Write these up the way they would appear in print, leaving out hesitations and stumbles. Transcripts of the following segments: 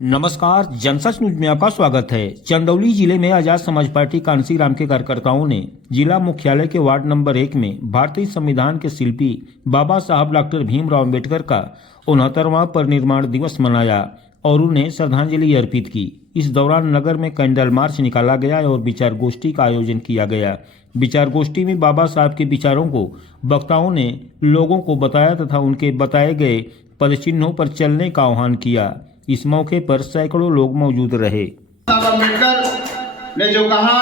नमस्कार, जनसच न्यूज में आपका स्वागत है। चंदौली जिले में आजाद समाज पार्टी कांसीराम के कार्यकर्ताओं ने जिला मुख्यालय के वार्ड नंबर 1 में भारतीय संविधान के शिल्पी बाबा साहब डॉक्टर भीमराव अम्बेडकर का 69वां परिनिर्वाण दिवस मनाया और उन्हें श्रद्धांजलि अर्पित की। इस दौरान नगर में कैंडल मार्च निकाला गया और विचार गोष्ठी का आयोजन किया गया। विचार गोष्ठी में बाबा साहब के विचारों को वक्ताओं ने लोगों को बताया तथा उनके बताए गए पदचिन्हों पर चलने का आह्वान किया। इस मौके पर सैकड़ों लोग मौजूद रहे। साहब अम्बेडकर ने जो कहा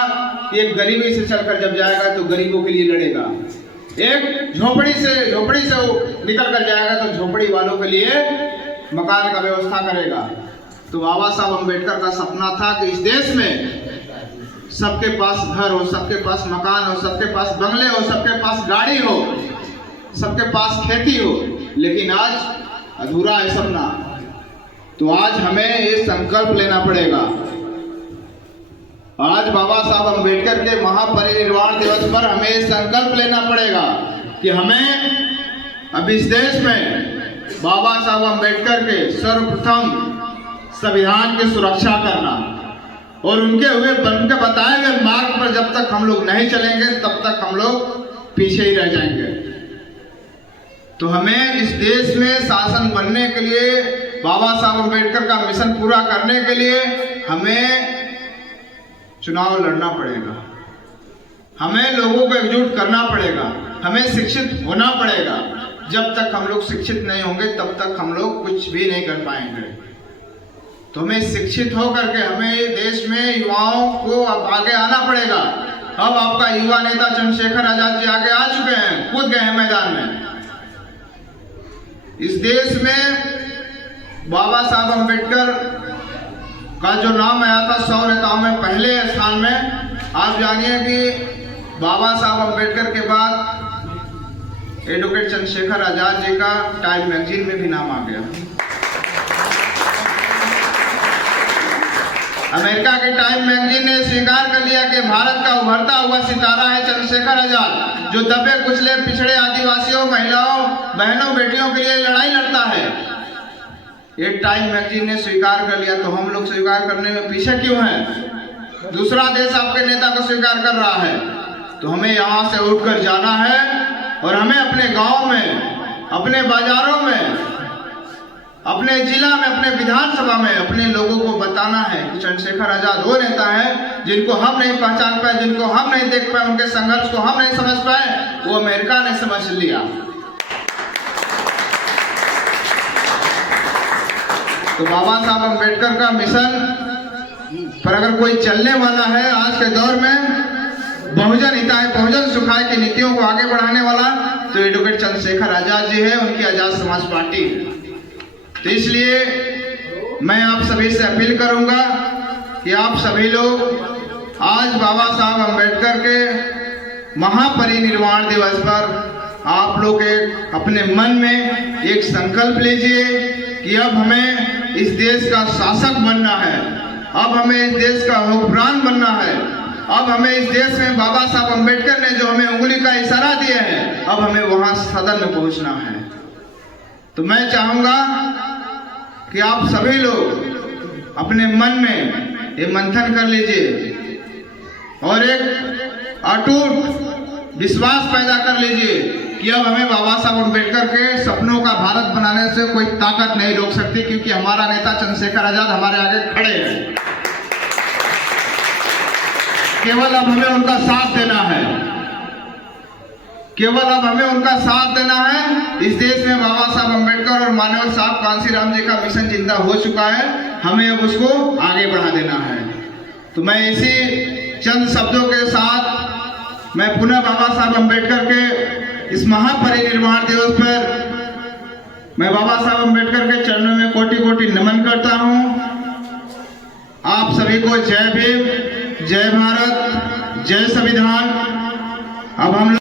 कि एक गरीबी से चलकर जब जाएगा तो गरीबों के लिए लड़ेगा, एक झोपड़ी से वो निकल कर जाएगा तो झोपड़ी वालों के लिए मकान का व्यवस्था करेगा। तो बाबा साहब अम्बेडकर का सपना था कि इस देश में सबके पास घर हो, सबके पास मकान हो, सबके पास बंगले हो, सबके पास गाड़ी हो, सबके पास खेती हो। लेकिन आज अधूरा है सपना। तो आज हमें ये संकल्प लेना पड़ेगा। आज बाबा साहब अम्बेडकर के महापरिनिर्वाण दिवस पर हमें ये संकल्प लेना पड़ेगा कि हमें अब इस देश में बाबा साहब अम्बेडकर के सर्वप्रथम संविधान की सुरक्षा करना और उनके बताए हुए मार्ग पर जब तक हम लोग नहीं चलेंगे तब तक हम लोग पीछे ही रह जाएंगे। तो हमें इस देश में शासन बनने के लिए, बाबा साहब अम्बेडकर का मिशन पूरा करने के लिए हमें चुनाव लड़ना पड़ेगा, हमें लोगों को एकजुट करना पड़ेगा, हमें शिक्षित होना पड़ेगा। जब तक हम लोग शिक्षित नहीं होंगे तब तक हम लोग कुछ भी नहीं कर पाएंगे। तो हमें शिक्षित होकर के हमें देश में युवाओं को अब आगे आना पड़ेगा। अब आपका युवा नेता चंद्रशेखर आजाद जी आगे आ चुके हैं, कूद गए हैं मैदान में। इस देश में बाबा साहब अम्बेडकर का जो नाम आया था 100 नेताओं में पहले स्थान में। आप जानिए कि बाबा साहब अम्बेडकर के बाद एडवोकेट चंद्रशेखर आजाद जी का टाइम मैगजीन में भी नाम आ गया। अमेरिका के टाइम मैगजीन ने स्वीकार कर लिया कि भारत का उभरता हुआ सितारा है चंद्रशेखर आजाद, जो दबे कुचले पिछड़े आदिवासियों, महिलाओं, बहनों, बेटियों के लिए लड़ाई लड़ता है। ये टाइम मैगजीन ने स्वीकार कर लिया, तो हम लोग स्वीकार करने में पीछे क्यों हैं? दूसरा देश आपके नेता को स्वीकार कर रहा है। तो हमें यहाँ से उठकर जाना है और हमें अपने गांव में, अपने बाजारों में, अपने जिला में, अपने विधानसभा में अपने लोगों को बताना है कि चंद्रशेखर आजाद वो नेता है जिनको हम नहीं पहचान पाए, जिनको हम नहीं देख पाए, उनके संघर्ष को हम नहीं समझ पाए, वो अमेरिका ने समझ लिया। तो बाबा साहब अम्बेडकर का मिशन पर अगर कोई चलने वाला है आज के दौर में, बहुजन हिताय बहुजन सुखाय की नीतियों को आगे बढ़ाने वाला, तो एडवोकेट चंद्रशेखर आजाद जी है, उनकी आजाद समाज पार्टी। तो इसलिए मैं आप सभी से अपील करूंगा कि आप सभी लोग आज बाबा साहब अम्बेडकर के महापरिनिर्वाण दिवस पर आप लोग अपने मन में एक संकल्प लीजिए कि अब हमें इस देश का शासक बनना है, अब हमें इस देश का हुक्मरान बनना है, अब हमें इस देश में बाबा साहब अम्बेडकर ने जो हमें उंगली का इशारा दिया है, अब हमें वहां सदन में पहुंचना है। तो मैं चाहूंगा कि आप सभी लोग अपने मन में ये मंथन कर लीजिए और एक अटूट विश्वास पैदा कर लीजिए कि अब हमें बाबा साहब अम्बेडकर के सपनों का भारत बनाने से कोई ताकत नहीं रोक सकती, क्योंकि हमारा नेता चंद्रशेखर आजाद हमारे आगे खड़े हैं। केवल अब हमें उनका साथ देना है, केवल अब हमें उनका साथ देना है। इस देश में बाबा साहब अम्बेडकर और मानव साहब कांसीराम जी का मिशन जिंदा हो चुका है, हमें अब उसको आगे बढ़ा देना है। तो मैं इसी चंद शब्दों के साथ मैं पुनः बाबा साहब अम्बेडकर के इस महापरिनिर्वाण दिवस पर मैं बाबा साहब अम्बेडकर के चरणों में कोटि कोटि नमन करता हूं। आप सभी को जय भीम, जय भारत, जय संविधान। अब हम